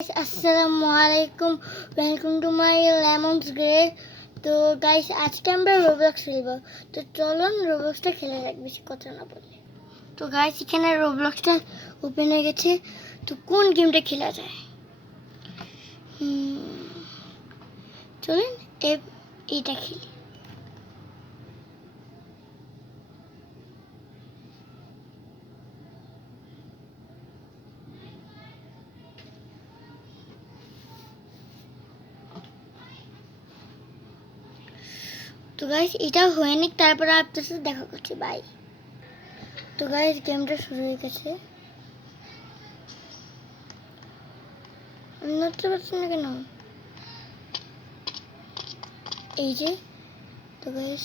আসসালামু welcome to my lemons grade. তো গাইস, আজকে আমরা রোবলক্স খেলবো। তো চলুন রোবলক্সটা খেলে রাখ, বেশি কথা না বলে। তো গাইস, এখানে রোবলক্সটা ওপেন হয়ে গেছে। তো কোন গেমটা খেলা যায়? চলুন এইটা খেলি। তো গাইস, এটা হয়নি, তারপরে আপনার সাথে দেখা করছি। বাই। তো গাইস, গেমটা শুরু হয়ে গেছে। আমি নড়তে পারছি না কেন? এই যে। তো গাইস,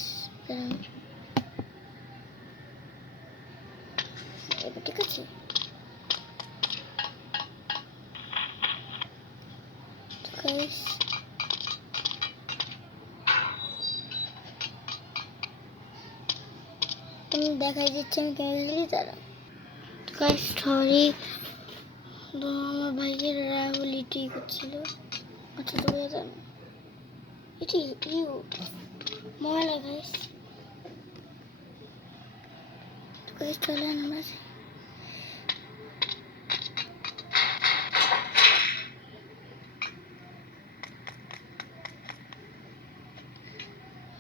এবার ঠিক আছে। তো গাইস, তুমি দেখা যাচ্ছে আমি ক্যামেরা তারা। তো গাইস, সরি, তো আমার ভাইয়ের রাহুল এটাই করছিল। আচ্ছা, তো জানো এটি ইউ ময়লা গাইস। তো গাইস, চলেন আমরা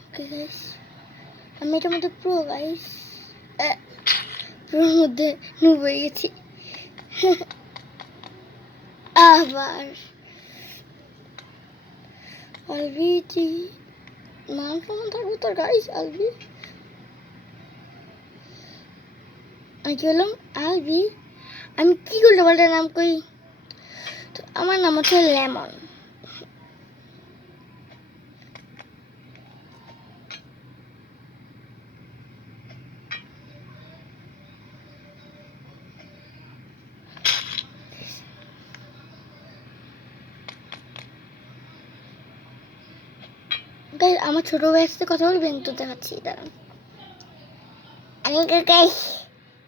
ওকে গাইস, আমি এটার মধ্যে প্রো গাইস, প্রোর মধ্যে নুব হয়ে গেছি। আবার আলবিটি নাম কেমন থাকবো তোর গাইস? আলবি, আমি কি বললাম? আলবি। আমি কি করতে বলতে নাম কই? তো আমার নাম হচ্ছে লেমন। গাইস, আমার ছোট ভাইয়ের সাথে কথা বলবেন তো? দেখাচ্ছি, দাঁড়ান। আমি গাইস,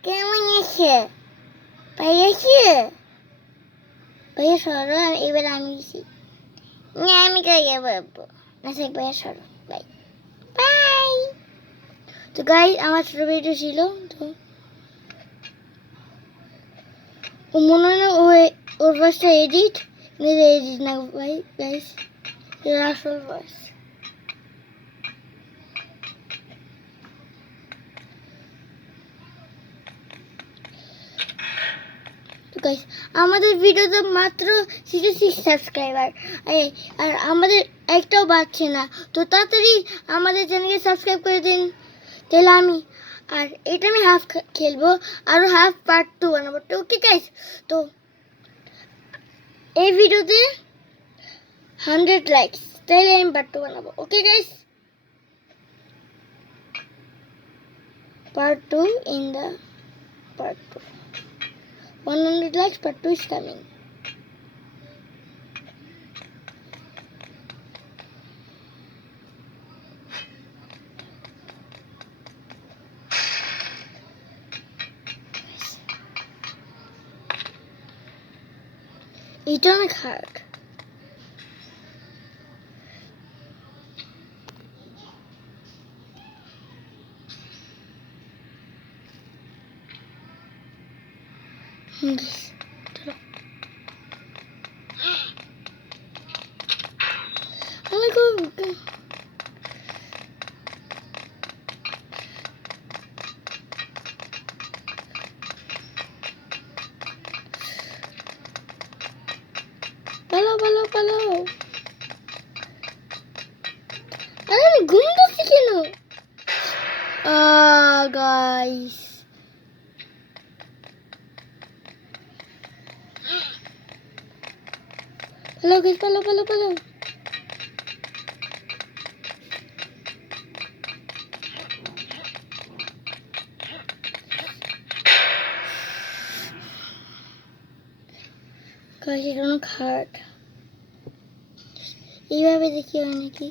কেমন আছে ভাই? আছে ভাইয়া সরো, এবার আমি গেছি। না, আমি গাইয়া বলবো না, সে ভাইয়া সরো। Bye bye. তো গাইস, আমার ছোট ভাইটা ছিল। তো ও মনে হয় না ওর ভয়েসটা এডিট, নিজে এডিট না ভাই গাইস, এর আসল ভয়েস। গাইস, আমাদের ভিডিওতে মাত্র 66 সাবস্ক্রাইবার, আর আমাদের একটাও বাড়ছে না। তো তাড়াতাড়ি আমাদের চ্যানেলকে সাবস্ক্রাইব করে দিন। তাহলে আমি আর এটা আমি হাফ খেলবো, আরো হাফ পার্ট 2 বানাবো। তো ওকে গাইস, তো এই ভিডিওতে 100 লাইকস, তাহলে আমি পার্ট 2 বানাবো। Okay guys, part 2 in the part 2. 100 likes, part 2 is coming. এটা অনেক হার্ড। চলো, আমি পালাও পালাও পালাও। আরে আমি ঘুম পাচ্ছি কেন? গাইস, পালাও গাইস, পালাও পালাও পালাও। গাইস, এটা অনেক হার্ড। এইভাবে দেখি হয় নাকি?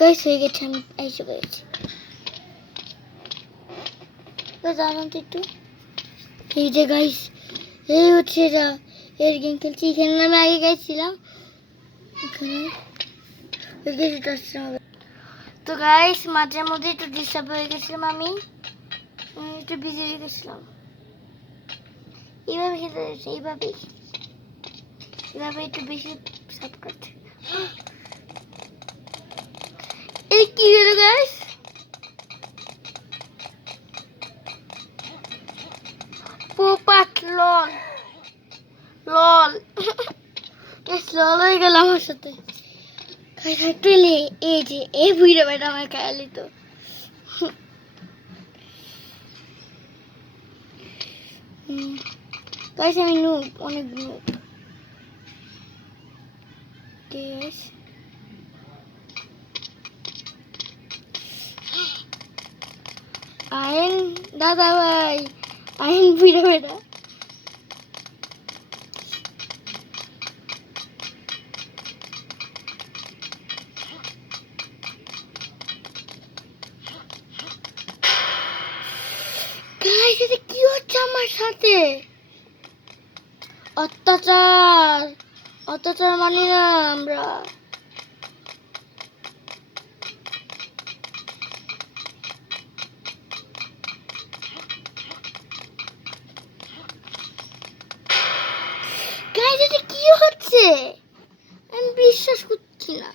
গাইস হয়ে গেছে, আমি এসে গেছি। তো জানান তো একটু, এই যে গাইস এই হচ্ছে যা এর গেম খেলছি। এখানে আমি আগে গেছিলাম, এখানে তো গাইস মাঝে মধ্যে একটু ডিস্টার্ব হয়ে গেছিলাম, আমি একটু বিজি হয়ে গেছিলাম। এইভাবে খেতে হয়েছে, এইভাবে একটু বেশি সাপ করছে। এই কি হলো গাইস? পোপাট লল লল বেশ লল হয়ে গেল আমার সাথে। এই যে এই বুড়ো বেটা আমার খায়ালি তো। গাইস আমি নুব, অনেক নুব। গাইস আইন দাদা ভাই, আইন বুড়ো বেটা। গাইস এটা কি হচ্ছে আমার সাথে? অত্যাচার, অত্যাচার মানি না আমরা। গাইস এটা কি হচ্ছে? আমি বিশ্বাস করছি না,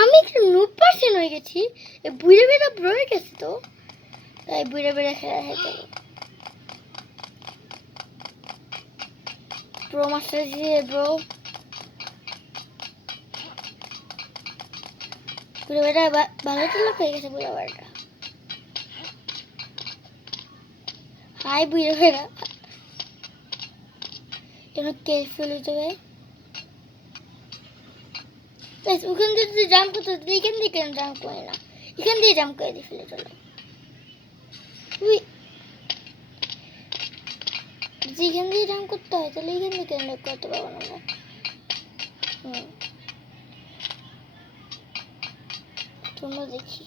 আমি একটু নুব পার্সেন্ট হয়ে গেছি। এই বুড়ে বেড়া ব্রো হয়ে গেছে তো, তাই বুড়ে বেড়া খেলা হয়ে গেল। প্রো মাস্টার দিয়ে ব্রো, বুড়ে বেড়া ভালো তো লোক হয়ে গেছে বুড়ে বেড়াটা। হাই বুড়ে বেড়া, কেন কেয়ারফুল হতে হবে। ওখান দিয়ে যদি জাম্প করতে, এখান দিয়ে কেন জাম্প করে না? এখান দিয়ে জাম্প করে দিয়ে ফেলে চলো। যদি এখান দিয়ে জাম্প করতে হয় তাহলে এখান দিয়ে কেন করতে পারবো না আমরা? তোমরা দেখি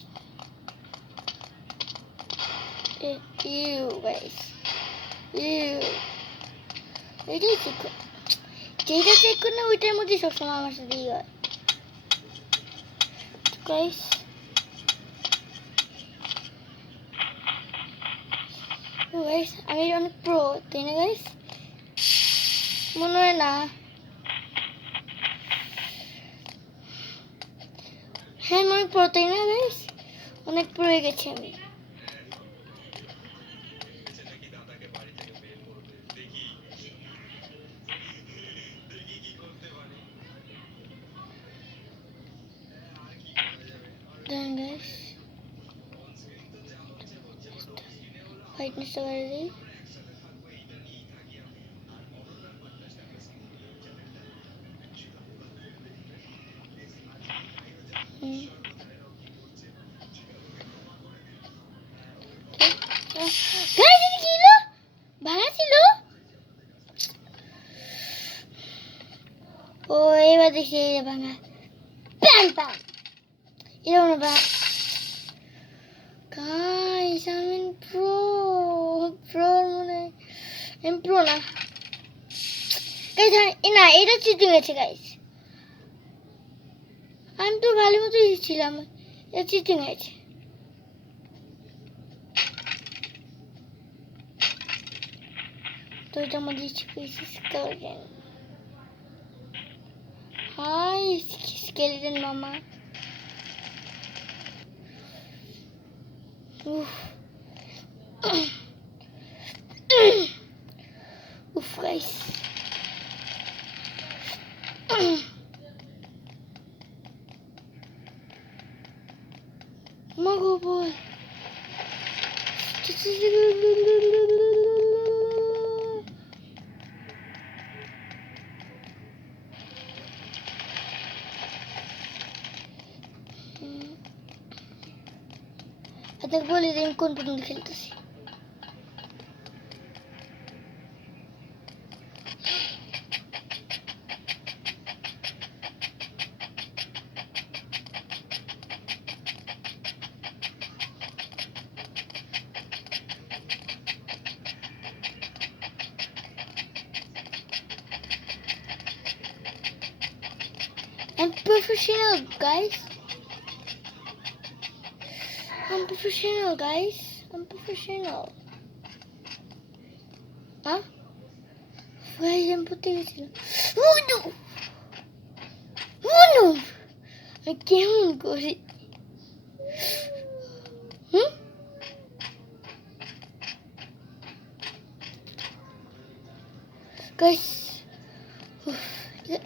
ইউ গাইস, ইউ এটাই চেক, যেটা চেক করে না ওইটার মধ্যে সবসময় আমার সাথে হয় গাইস। গাইস আমি অনেক প্রো, তাই না গাইস? মনে হয় না। হ্যাঁ আমি অনেক প্রো, তাই না গাইস? অনেক প্রো হয়ে গেছি আমি। Then guys, whiteness বাড়িয়ে দিই। গাইস এটা কি হলো? ভাঙা ছিল। ও এবার দেখি এটা ভাঙা। প্যান প্যান এটা মনে ভাঙা। গাইস আমি প্রো, প্রো মনে আমি প্রো না গাইস। না এটা চিটিং আছে গাইস, আমি তো ভালো মতো ছিলাম, এটা চিটিং আছে। তো এটা মধ্যে স্কেলেটন। হাই স্কেলেটন মামা। উফ উফ গাইস মাগো বল। আপনাকে বলে দিই আমি কোন পর্যন্ত খেলতেছি। professional, guys. I'm professional, guys. I'm professional. Huh? Guys, I'm putting it in. Oh no! Oh no! I can't go. Guys,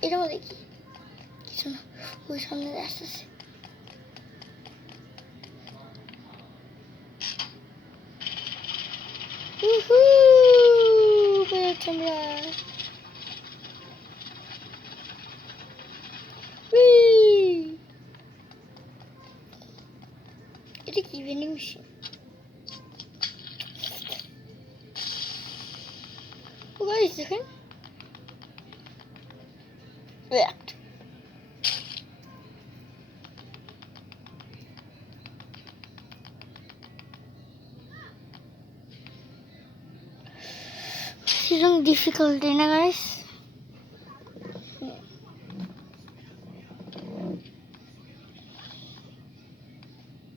এটা বলে কি কিছু না, ওই সামনে আসতেছে। পেয়েছি আমরা। এটা কি ভেন্ডিং মেশিন? গাইস দেখেন, react. This is difficult, guys.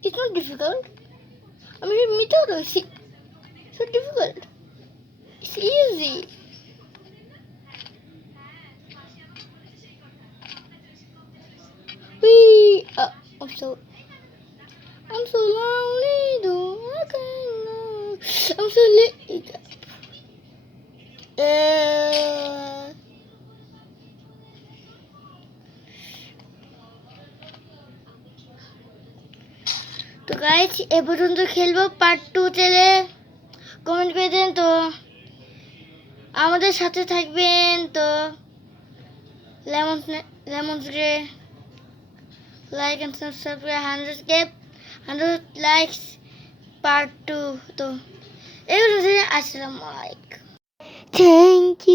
It's not difficult. I mean, method is so difficult. It's easy. I'm so lonely, though I can't. I'm so late. তো গাইস এ পর্যন্ত খেলবো, পার্ট 2 চাইলে কমেন্ট করে দেন। তো আমাদের সাথে থাকবেন। তো লেমনসকে like and subscribe 100 likes part 2। তো এই আসসালামু আলাইকুম। Thank you.